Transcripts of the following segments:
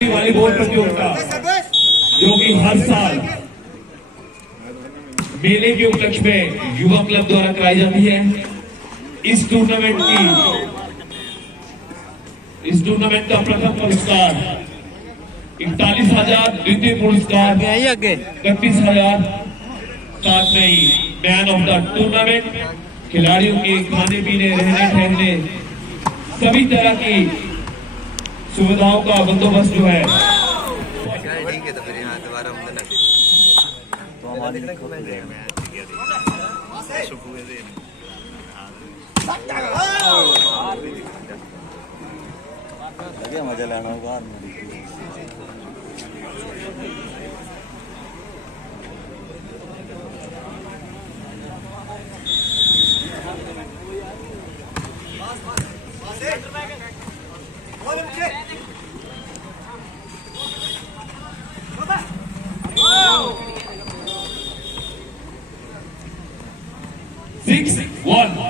Volleyball प्रतियोगिता जो कि हर साल मेले के उपलक्ष्य में युवा क्लब द्वारा कराई जाती है। इस टूर्नामेंट का प्रथम पुरस्कार 41,000, द्वितीय पुरस्कार 31,000, साथ में ही मैन ऑफ द टूर्नामेंट, खिलाड़ियों के खाने पीने रहने ठहरने सभी तरह की सुविधाओं का बंदोबस्त जो है। ठीक है, तो फिर यहाँ दोबारा लगे मजा लेना होगा। 6-1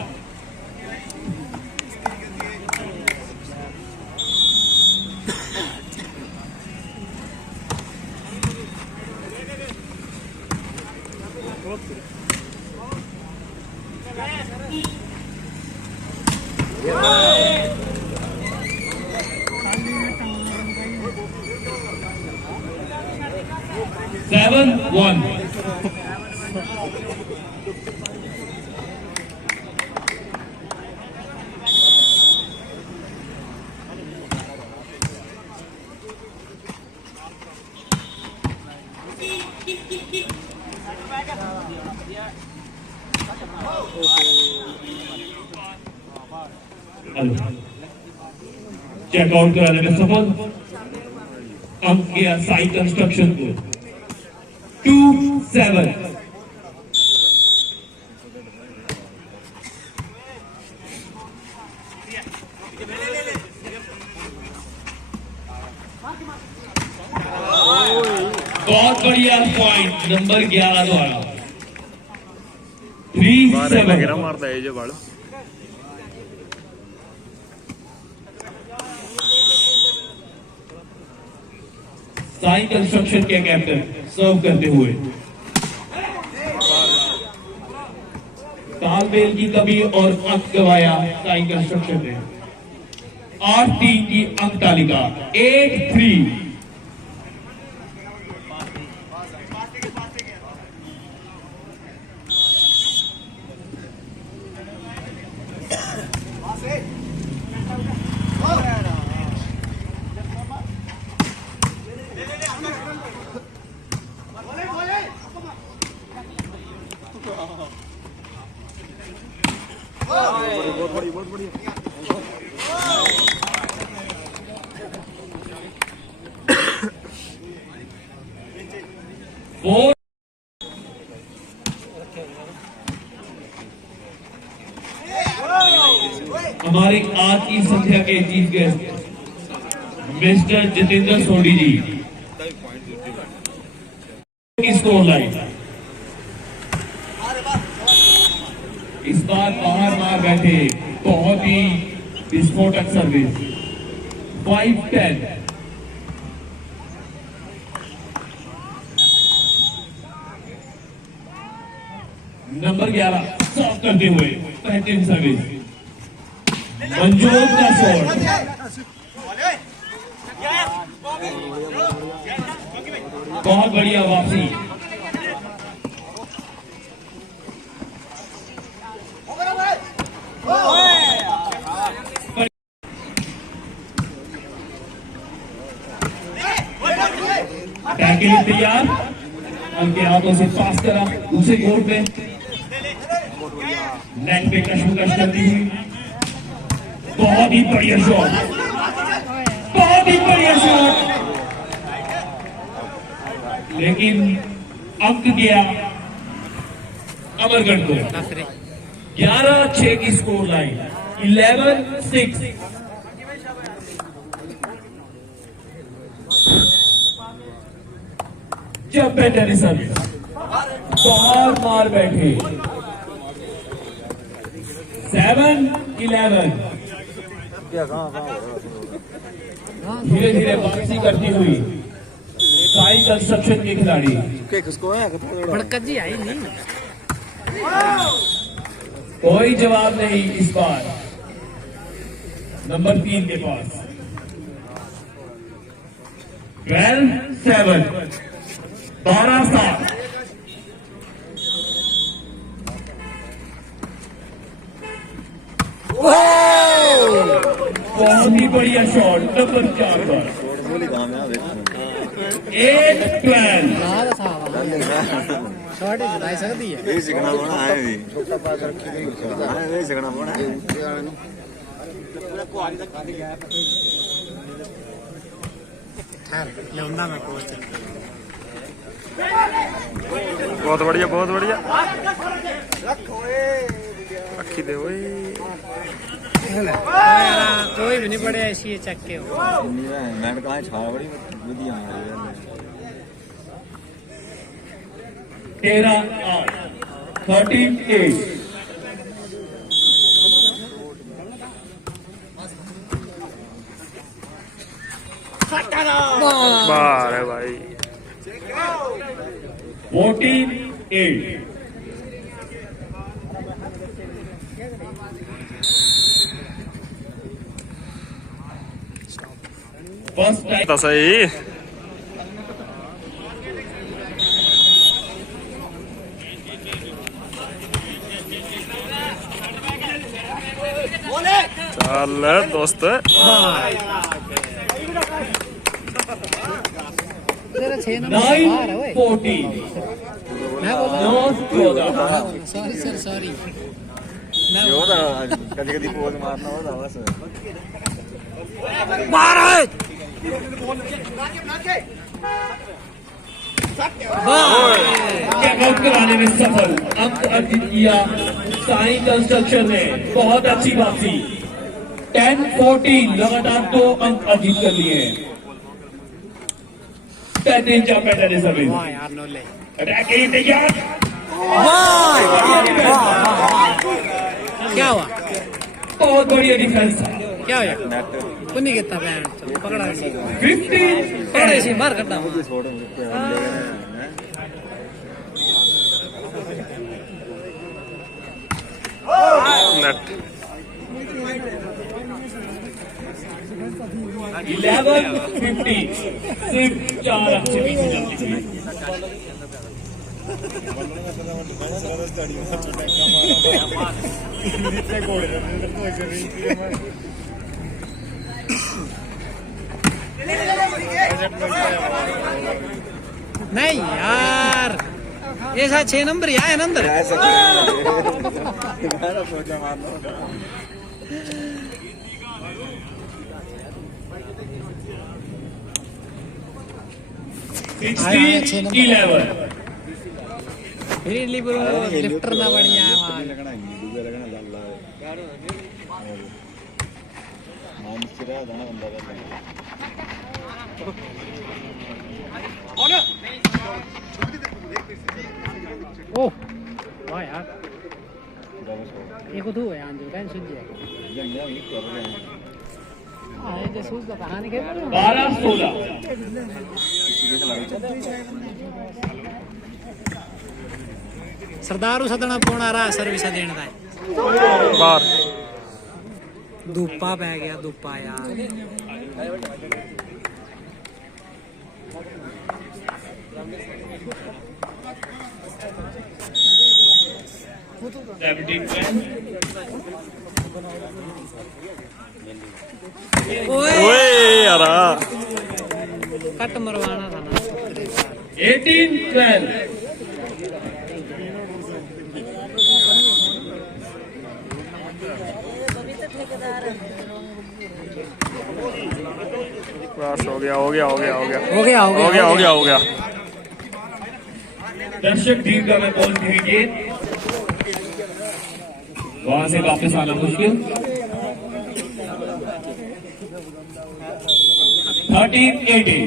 7-1 चेकआउट कराने में सफल। अंक किया साई कंस्ट्रक्शन को 2-7। बहुत बढ़िया पॉइंट नंबर 11 द्वारा 3-7 मारता है जो बाल। साई कंस्ट्रक्शन के कैप्टन सर्व करते हुए तालमेल की कमी और अंक गवाया साई कंस्ट्रक्शन ने। 8-3 की अंक तालिका 8-3। बहुत बढ़िया। हमारे आज की संध्या के चीफ गेस्ट मिस्टर जितेंद्र सोडी जी की स्कोर लाइन इस बार बाहर मार बैठे, बहुत ही विस्फोटक सर्विस 5-10। नंबर 11 सर्व करते हुए बेहतरीन सर्विस, मंजूर का शॉट, बहुत बढ़िया वापसी। के लिए तैयार, उनके हाथों से पास करा दूसरे कोर्ट में, नेट पे कशमकश करती हुई, बहुत ही बढ़िया शॉट, बहुत ही बढ़िया शॉट, लेकिन अंक गया अमरगढ़ को। 11-6 की स्कोर लाइन 11-6। जब बैठे सर्विस बाहर मार बैठे 7-11। धीरे धीरे वापसी करती हुई साई कंस्ट्रक्शन के खिलाड़ी। भड़कत जी आई नहीं। कोई जवाब नहीं इस बार नंबर 3 के पास। 12-7 12-7। बहुत ही बढ़िया शॉट नंबर 4 पर। 8-12। शॉर्ट चलाई सकती है। ਇਹ ਸਿੱਖਣਾ ਪਣਾ ਹੈ ਵੀ ਇਹ ਸਿੱਖਣਾ ਪਣਾ लिया मैं कोच बहुत बढ़िया बहुत बढ़िया अखी दे ओए कोई भी नहीं पड़े ऐसी चक्के हो। ਮੈਂ ਕਹਾਂ ਛਾਲ ਬੜੀ ਵਧੀਆ ਮਾਰੀ ਯਾਰ 13-8 13-8। बाहर है भाई 14-8। फर्स्ट टाइम तो सही चल दोस्त तेरा 6 नंबर बाहर है ओए। 9-14। मैं बोला 9-14। Sorry sir sorry. ਉਹਦਾ ਕਦੀ ਕਦੀ ਪੋਜ਼ ਮਾਰਨਾ ਉਹਦਾ ਬਸ आउट कराने में सफल अंक अर्जित किया साई कंस्ट्रक्शन ने। बहुत अच्छी वापसी। 10-14 लगातार 2 अंक अर्जित कर लिए हैं। 10 इंच पैटर्न है सभी। वाह यार नोले अटैक के लिए तैयार। क्या हुआ बहुत बढ़िया डिफेंस था। क्या हो यार कुन्नी कितना बैन पकड़ा सी 15 पकड़े सी मार करता ਛੋੜ नेट 11-15 सिर्फ 4 अंक से पीछे चलती थी। नहीं यार ऐसा 6 नंबर ही आया ना अंदर। सोचा मारना 16-11। फिर लिफ्टर ना बन जाए वहाँ। लगना दूसरा लगना लाल मान से रहा था ना बंदा ओह वाह यार ये को तू है आंदो कैन सुन जाए जंगल में कर रहे हैं हां ये सूज का कहानी के 12-16। सरदारू सदना पौना रहा सर्विस देने का बाहर धूपा पै गया धूपा यार। 17-10। ओए यार कट मरवाना था ना 18-12। बस हो गया हो गया हो गया हो गया हो गया हो गया हो गया हो गया हो गया दर्शक दीर्घा में पहुंच गई गेंद, वहां से वापस आना मुश्किल। 13-18।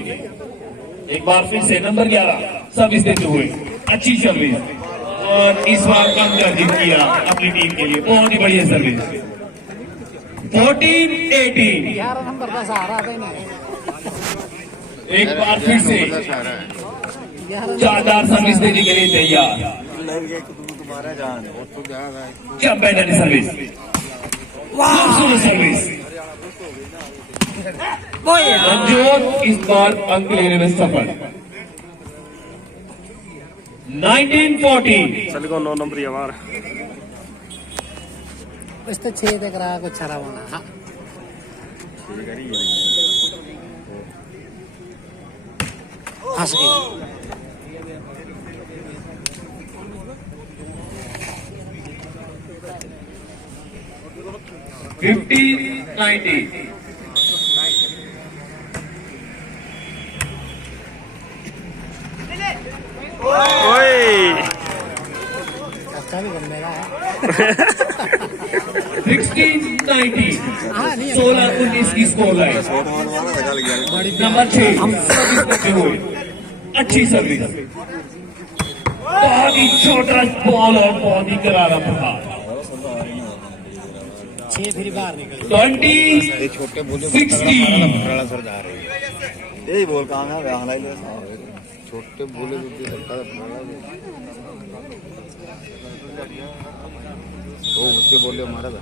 एक बार फिर से नंबर 11 सर्विस देते हुए अच्छी सर्विस, और इस बार कम अर्जित किया अपनी टीम के लिए। बहुत ही बढ़िया सर्विस। 14-18। 11 नंबर का सहारा था इन्हें। एक बार फिर से शानदार सर्विस देने के लिए तैयार। तुम्हारा जान क्या बेटर सर्विस, खूबसूरत सर्विस। मंजूर इस बार अंक लेने में सफल। 1940 चल को 9 नंबर ही हमारा। इस तो 6 तक रहा कुछ छरा होना। हाँ हंस गई। 50-90 ओए अच्छा भी बनेगा है। 16-90 हाँ नहीं 16-19 की स्कोर लाइन। नंबर 6 हुए अच्छी सर्विस, बहुत ही छोटा बॉल और बहुत ही करारा प्रहार। 6 फिर बाहर निकल 20-60 छोटे बोले सर जा रहे यही बोल काम है छोटे बोले तो बच्चे बोले हमारा था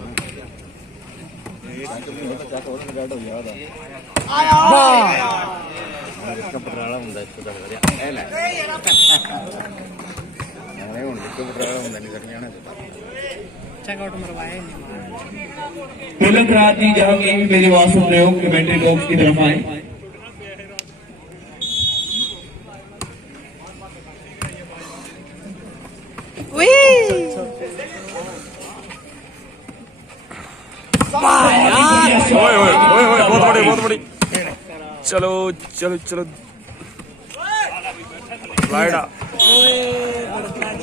इसका पटराला होता है इसको पटराला होता नहीं सर जाना चेकआउट मरवाए। बुलंद रात जी, जहां कहीं भी मेरी आवाज सुन रहे हो कमेंट्री बॉक्स की तरफ आए। ओए ओए ओए ओए बहुत बड़ी। चलो चलो चलो राइडा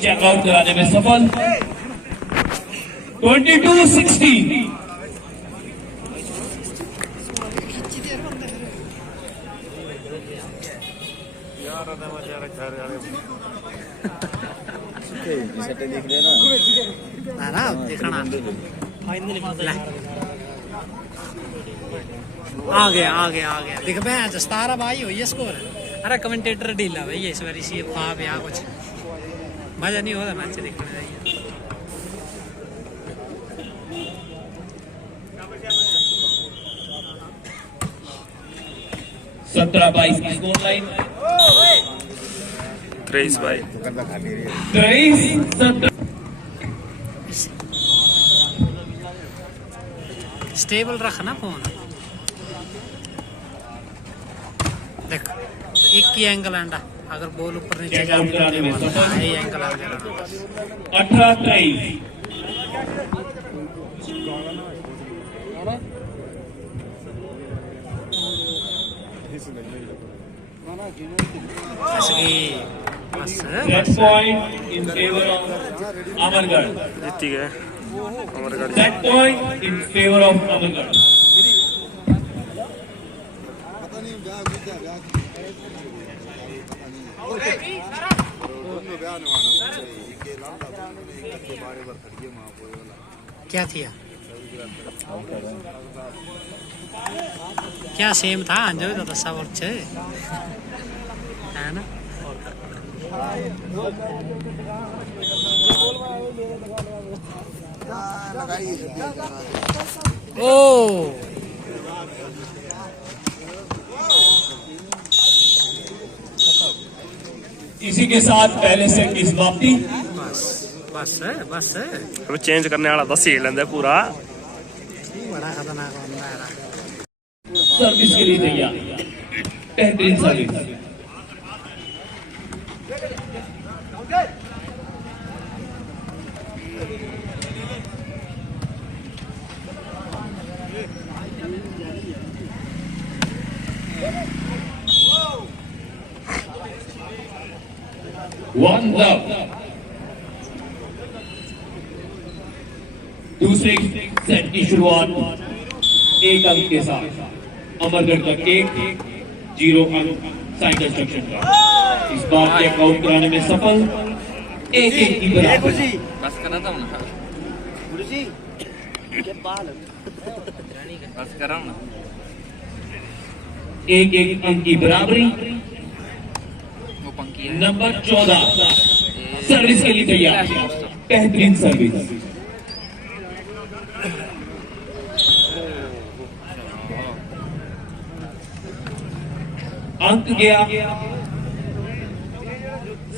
चेकआउट कराने में सफल। 22-60 देख रहे ना देखना आ गया देख मैं जस्तारा भाई हो ये स्कोर। अरे कमेंटेटर ढीला भाई इस बार इसी ख्वाब या कुछ मजा नहीं होता मैच देखने जाइए। 17-22 की स्कोर लाइन। 23-17 स्टेबल रखना फोन। देख एक ही एंगल आंडा अगर बॉल ऊपर नीचे चेकआउट कराने में सफल। यही एंगल आ जाना। 18-23 Set point in favor of Amargarh. जीती गए Amargarh. Set point in favor of Amargarh. क्या थिया क्या सेम था अंजो तो दसा वर्ष है ना। ओ इसी के साथ पहले सेट की समाप्ति। बस है अब चेंज करने वाला 10 ही लेंदे पूरा। बड़ा खतरनाक बंदा है। सर्विस के लिए तैयार, बेहतरीन सर्विस। One love. दूसरे सेट की शुरुआत एक अंक के साथ। अमरगढ़ का 0 अंक साइन कंस्ट्रक्शन का इस बार चेकआउट कराने में सफल। 1-1 की बराबर। बस करना था ना बस करा ना एक अंक की बराबरी। नंबर 14 सर्विस के लिए तैयार, बेहतरीन सर्विस। अंक गया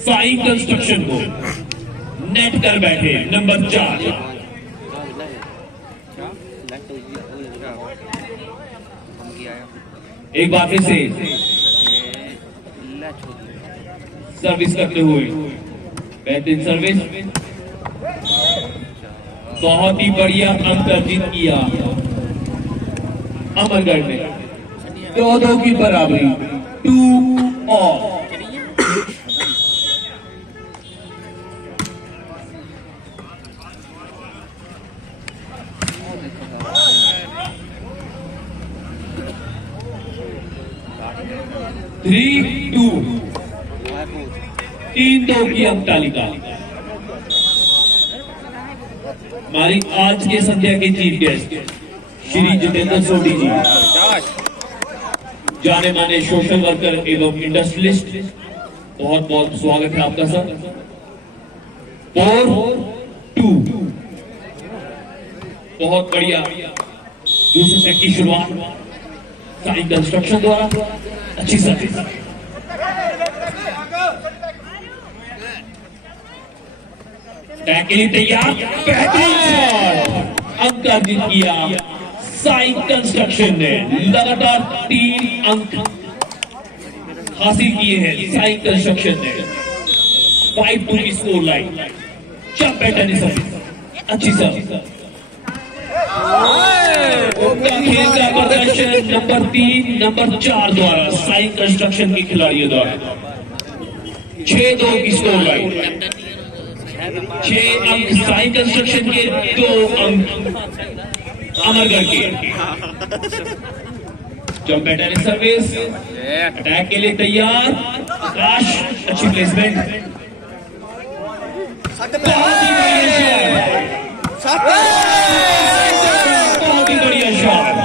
साई कंस्ट्रक्शन को, नेट कर बैठे नंबर 4। एक बार फिर से सर्विस करते हुए बेहतरीन सर्विस, बहुत ही बढ़िया अंक अर्जित किया अमरगढ़ ने। 2-2 की बराबरी, 2-all। थ्री टू 3-2 की अंक तालिका। हमारी आज के संध्या के चीफ गेस्ट श्री जितेंद्र सोडी जी, जाने माने सोशल वर्कर एवं इंडस्ट्रियलिस्ट, बहुत बहुत स्वागत है आपका सर। 4-2 बहुत बढ़िया दूसरे सेट की शुरुआत साई कंस्ट्रक्शन द्वारा, अच्छी सर्विस। टैग के लिए तैयार, बेहतरीन शॉट, अंक अर्जित किया साई कंस्ट्रक्शन ने। लगातार 3 अंक हासिल किए हैं साई कंस्ट्रक्शन ने। 5-2 की स्कोर लाइन। जब बैटर सर्विस, अच्छी सर्विस। खेल का प्रदर्शन नंबर 3 नंबर 4 द्वारा साई कंस्ट्रक्शन के खिलाड़ियों द्वारा। 6-2 की स्कोर लाइन। 6 अंक साई कंस्ट्रक्शन के, 2 अंक अमरगढ़ के। जब बैटर सर्विस, अटैक के लिए तैयार आकाश, अच्छी प्लेसमेंट। बहुत ही बढ़िया शॉट।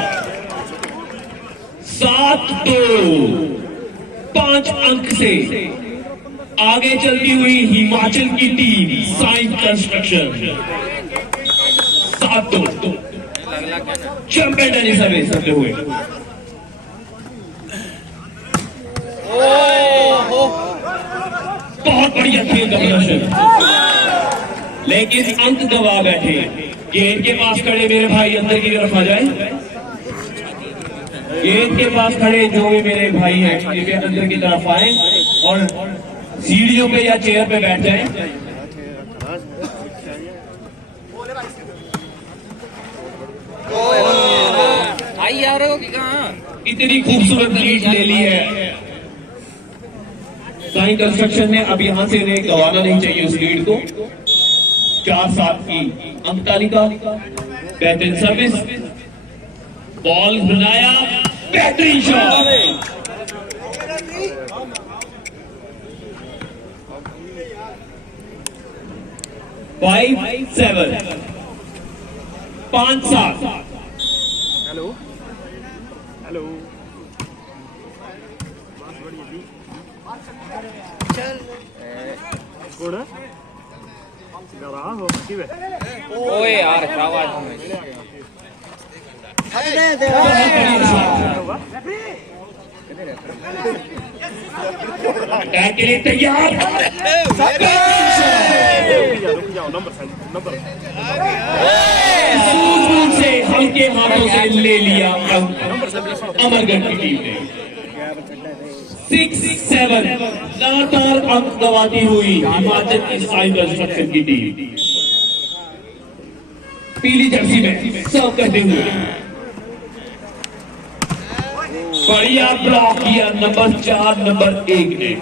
7-2, 5 अंक से आगे चलती हुई हिमाचल की team Sai construction. 7-2 champion service करते हुए। बहुत बढ़िया खेल का प्रदर्शन, लेकिन अंक गवा बैठे। गेंद के पास खड़े मेरे भाई अंदर की तरफ आ जाए। गेंद के पास खड़े जो भी मेरे भाई हैं कृपया अंदर की तरफ आए और सीढ़ियों पे या चेयर पे बैठ जाए। आई आ रहे हो कि कहाँ? इतनी खूबसूरत लीड ले ली है साई कंस्ट्रक्शन ने। अब यहां से इन्हें गंवाना नहीं चाहिए उस लीड को। 4-7 की अंक तालिका। बेहतरीन सर्विस, बॉल बनाया, बेहतरीन शॉट। 5-7, 5-7। हेलो हेलो ओए यार क्या आवाज है? अटैक के लिए तैयार, सूझबूझ से हल्के हाथों से ले लिया अमरगढ़ की टीम ने। 6-7 लगातार अंक गंवाती हुई हिमाचल की साई कंस्ट्रक्शन की टीम पीली जर्सी में सर्व करते हुए। बढ़िया ब्लॉक किया नंबर 4 नंबर 1 ने।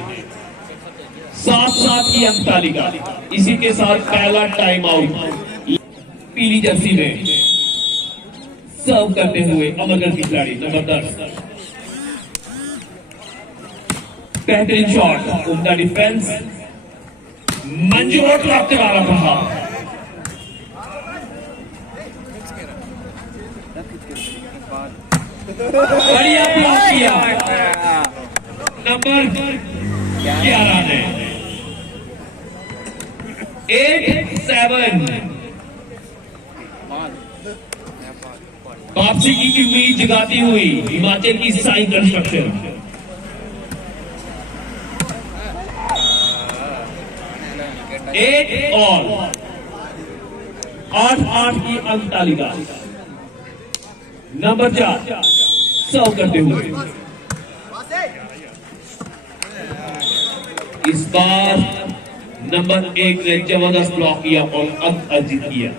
7-7 की अंक तालिका। इसी के साथ पहला टाइम आउट पीली जर्सी में सर्व करते हुए अमरगढ़ की खिलाड़ी नंबर 10। बेहतरीन शॉट, उनका डिफेंस मंजू ड्रॉप करा रहा था। बढ़िया ब्लॉक किया नंबर 11 ने 8-7 वापसी की उम्मीद जगाती हुई हिमाचल की साई कंस्ट्रक्शन 8 और 8-8 की अंक तालिका नंबर 4 सर्व करते हुए इस बार नंबर 1 ने जबरदस्त ब्लॉक किया और अंक अर्जित किया।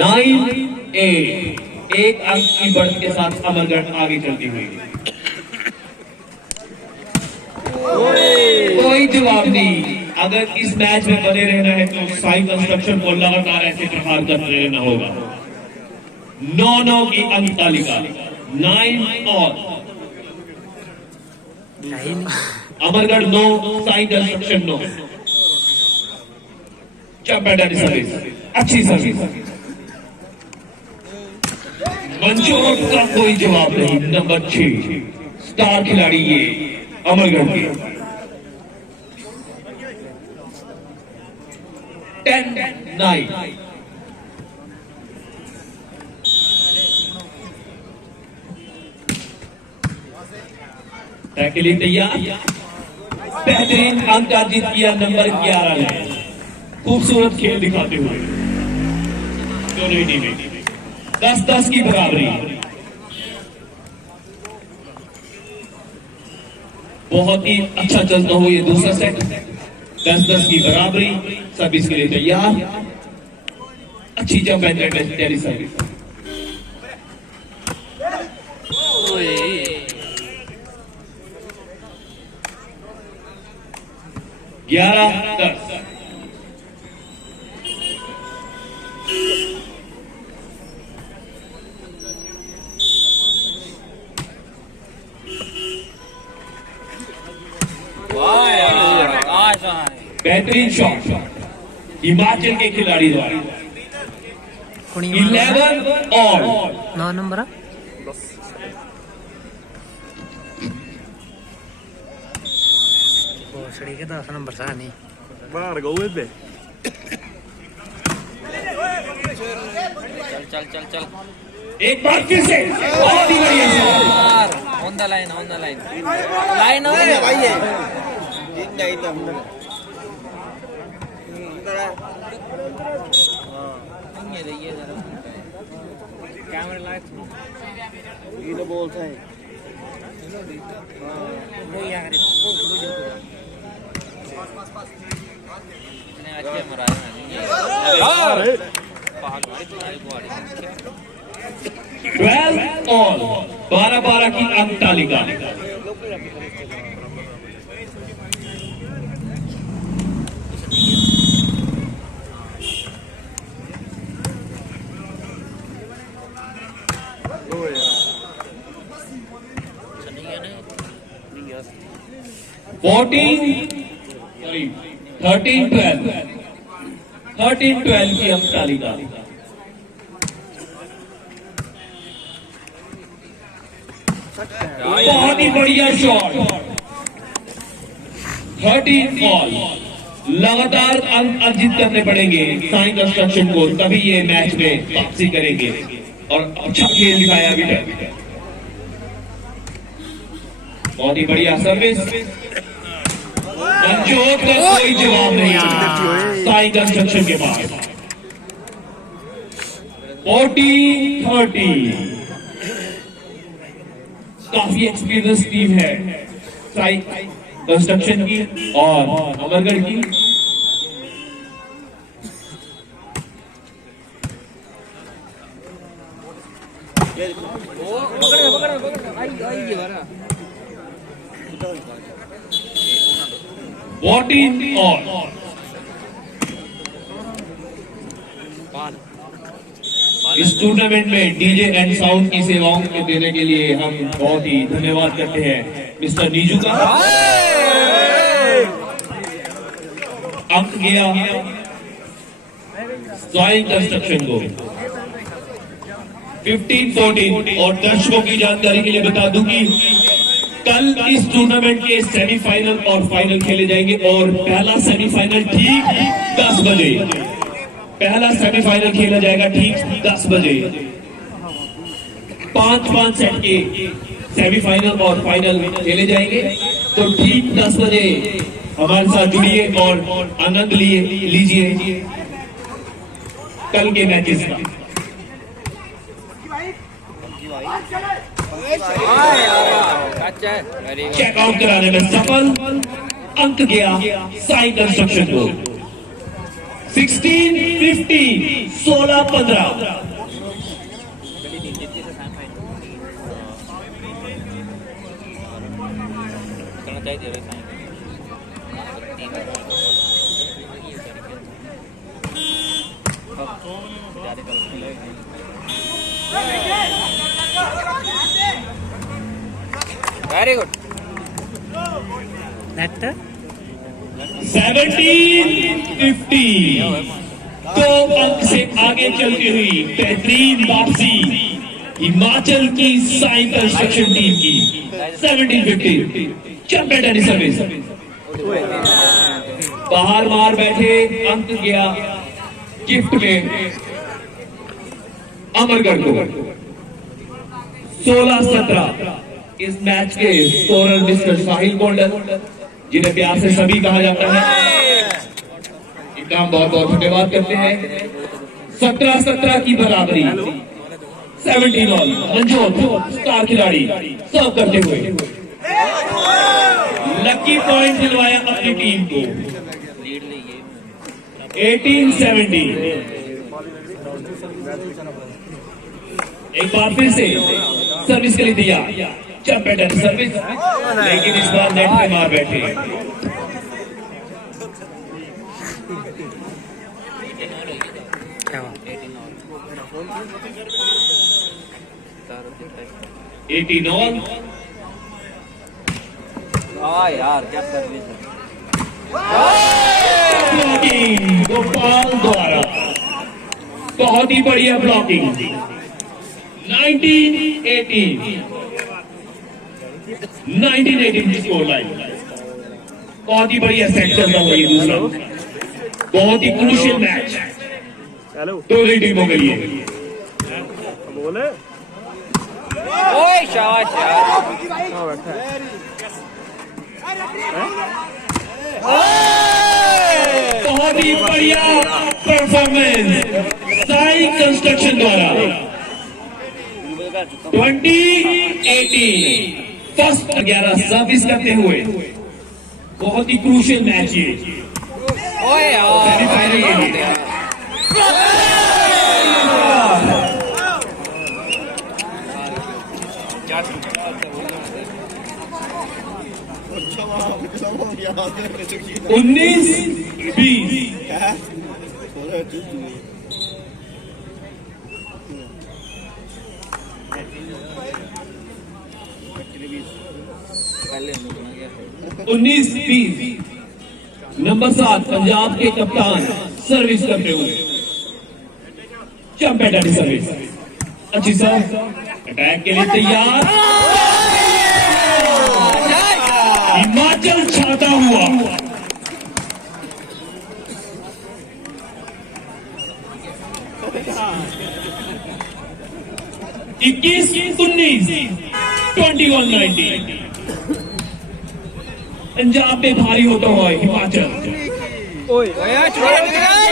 नाइन एक अंक की बढ़त के साथ अमरगढ़ आगे चलती हुई। कोई जवाब नहीं। अगर इस मैच में बने रहना है तो साई कंस्ट्रक्शन को लगातार ऐसे प्रहार करते रहना होगा। 9-9 की अंक तालिका 9 और Amargarh 9 Sai construction 9। Champion service अच्छी सर्विस मंचोट का कोई जवाब नहीं। नंबर 6 स्टार खिलाड़ी ये अमरगढ़ के 10-9 के लिए तैयार। बेहतरीन अंक अर्जित किया नंबर 11 ने खूबसूरत खेल दिखाते हुए दोनों ही टीमें 10-10 की बराबरी। बहुत ही अच्छा चलता हुआ ये दूसरा सेट 10-10 की बराबरी। सर्विस के लिए तैयार। अच्छी जंप एंड टेरी सर्विस 11-10 बेहतरीन शॉट हिमाचल के खिलाड़ी द्वारा 11 और 9 नंबर भोसड़ी के 10 नंबर सा नहीं बाहर गए थे। चल चल चल एक बार फिर से बहुत ही बढ़िया ऑन द लाइन लाइन हो गया भाई ये ये कैमरा लाइट ये तो बोलता है वो यार इतने अच्छे मराए हैं पागल मारी तुम्हारी बॉडी 12 और 12-12 की अंक तालिका 13-12 की अंक तालिका बहुत ही बढ़िया शॉट 13 ऑल। लगातार अंक अर्जित करने पड़ेंगे साई कंस्ट्रक्शन को, तभी ये मैच में वापसी करेंगे और अच्छा खेल दिखाया अभी तक। बहुत ही बढ़िया सर्विस मंजूर का कोई जवाब नहीं साई कंस्ट्रक्शन के पास। 40-30 काफी एक्सपीरियंस टीम है साई कंस्ट्रक्शन की और अमरगढ़ की। और इस टूर्नामेंट में डीजे एंड साउंड की सेवाओं के देने के लिए हम बहुत ही धन्यवाद करते हैं मिस्टर नीजू का। अंक गया साई कंस्ट्रक्शन को 15-14। और दर्शकों की जानकारी के लिए बता दूं कि कल इस टूर्नामेंट के सेमीफाइनल और फाइनल खेले जाएंगे और पहला सेमीफाइनल ठीक 10 बजे, पहला सेमीफाइनल खेला जाएगा ठीक 10 बजे। 5-5 सेट के सेमीफाइनल और फाइनल खेले जाएंगे, तो ठीक 10 बजे हमारे साथ जुड़िए और आनंद लीजिए कल के मैचेस का। चेकआउट कराने में सफल, अंक गया साई कंस्ट्रक्शन को 16-15, 16-15। Very good. 17-15, 2 अंक से आगे चलती हुई बेहतरीन वापसी हिमाचल की साई कंस्ट्रक्शन टीम की 17-15। चैंपियन टेनिस सर्विस बाहर मार बैठे, अंक गया गिफ्ट में अमरगढ़ को 16-17। इस मैच के स्कोरर मिस्टर साहिल गोल्डन, जिन्हें प्यार से सभी कहा जाता है, इनका हम बहुत बहुत धन्यवाद करते हैं। 17-17 की बराबरी। 17 ऑल। मंजोत स्टार खिलाड़ी सर्व करते हुए लकी पॉइंट दिलवाया अपनी टीम को 18-17। एक बार फिर से सर्विस के लिए दिया चैंपियन सर्विस, लेकिन इस बार नेट पे मार बैठे। क्या 18 ऑल। यार क्या सर्विस है। ब्लॉकिंग गोपाल द्वारा, बहुत ही बढ़िया ब्लॉकिंग। 19-18 की स्कोर लाइन। बहुत ही बढ़िया सेट चल रहा है दूसरा, बहुत ही क्रूशियल मैच दोनों टीमों के लिए। ओए शाबाश यार। बहुत ही बढ़िया परफॉर्मेंस साई कंस्ट्रक्शन द्वारा। 20-18 फर्स्ट 11 सर्विस करते हुए बहुत ही क्रूशियल मैच ये ओए यार सेमीफाइनल के लिए। उन्नीस 20 19-20। नंबर 7 पंजाब के कप्तान सर्विस करते हुए चैंपियन सर्विस। अच्छी सर्व, अटैक के लिए तैयार। हिमाचल छाता हुआ। इक्कीस 19, 21-19। पंजाब में भारी होता हुआ हिमाचल।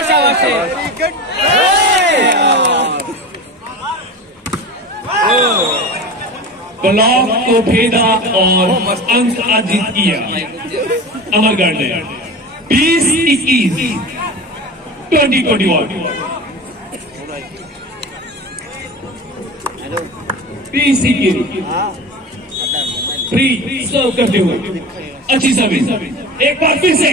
शाबाश ब्लॉक को भेदा और अंक अर्जित किया अमरगढ़ ने। 20-21, 20-21। 20-21 फ्री सर्व करते हुए अच्छी सर्विस। एक बार फिर से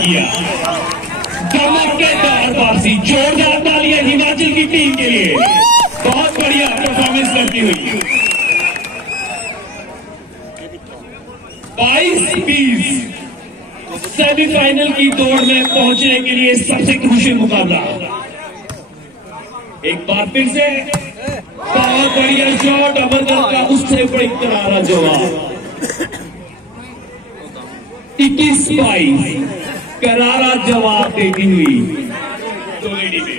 किया धमाकेदार वापसी। जोरदार तालियां हिमाचल की टीम के लिए, बहुत बढ़िया परफॉर्मेंस करती हुई। 22-20 सेमीफाइनल की दौड़ में पहुंचने के लिए सबसे क्रूशियल मुकाबला। एक बार फिर से बहुत बढ़िया शॉट अमरगढ़ का, उससे बड़ी करारा जवाब। 21-22 करारा जवाब देती हुई दो लेडी में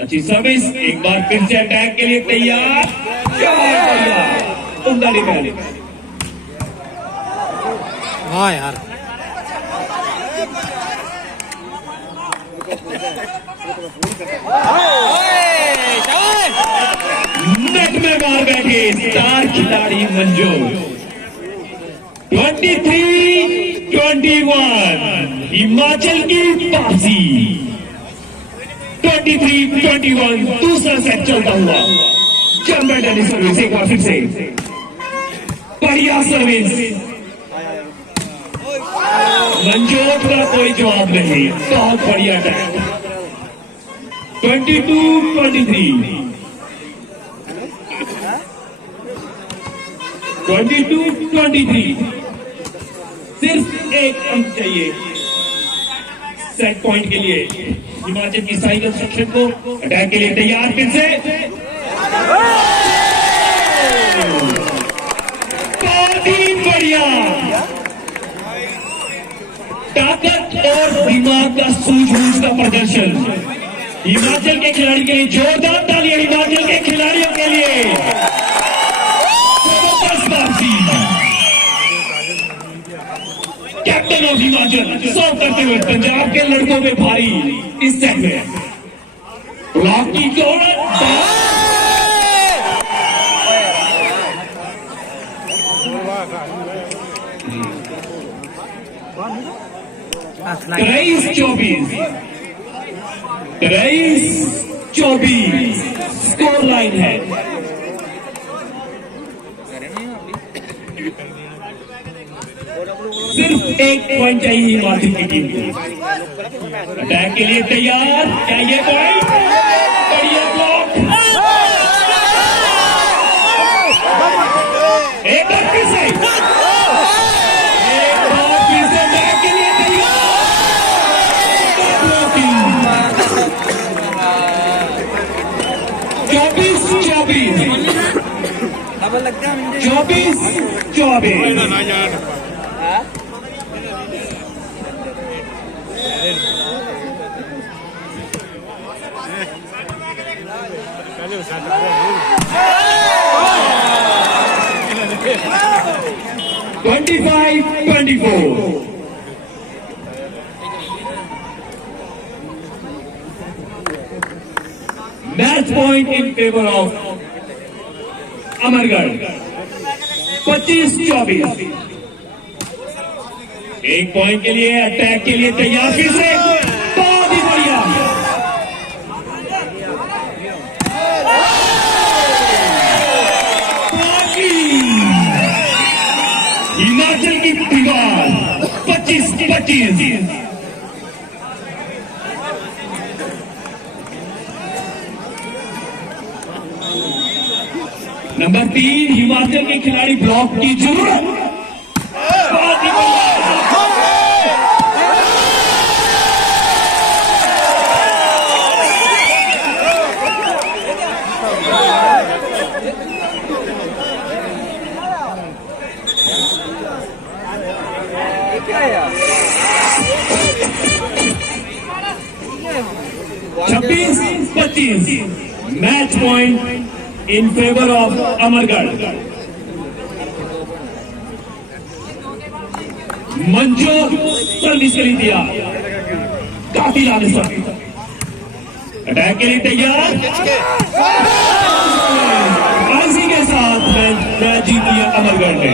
अच्छी सर्विस। एक बार फिर से अटैक के लिए तैयार। क्या बढ़िया उमदा निकाल। वाह यार, नेट में मार बैठे स्टार खिलाड़ी मंजू। 23-21 हिमाचल की वापसी। 23-21 दूसरा सेट चलता हुआ। जमबेटानी सर्विस एक बार फिर से बढ़िया सर्विस। मंजोत का कोई जवाब नहीं, बहुत बढ़िया अटैक। 22-23 22-23 सिर्फ एक अंक चाहिए सेट पॉइंट के लिए। हिमाचल की साइकिल सेक्शन को अटैक के लिए तैयार फिर से। बहुत ही बढ़िया ताकत और दिमाग का सूझबूझ का प्रदर्शन हिमाचल के खिलाड़ी के लिए। जोरदार तालियां हिमाचल के खिलाड़ियों के लिए। जबरदस्त वापसी। कैप्टन ऑफ हिमाचल सर्व करते हुए पंजाब के लड़कों में भारी इस सेट में ब्लॉक की जरूरत। तेईस 24 स्कोर लाइन है। सिर्फ एक पॉइंट चाहिए हिमाचल की टीम को। अटैक के लिए तैयार। क्या ये पॉइंट? बढ़िया ब्लॉक। एक बार फिर से अटैक के लिए तैयार। 24-24 25-24 match point in favour of Amargarh. 25-24 एक पॉइंट के लिए अटैक के लिए तैयार फिर से। बहुत ही बढ़िया हिमाचल की दीवार। 25-25 नंबर 3 हिमाचल के खिलाड़ी ब्लॉक की जरूरत। बहुत ही बढ़िया। 26-25 match point in favour of Amargarh. Manju service कर दिया। काफी लाने सर्विस। अटैक के लिए तैयार। इसी के साथ मैच जीत लिया अमरगढ़ ने।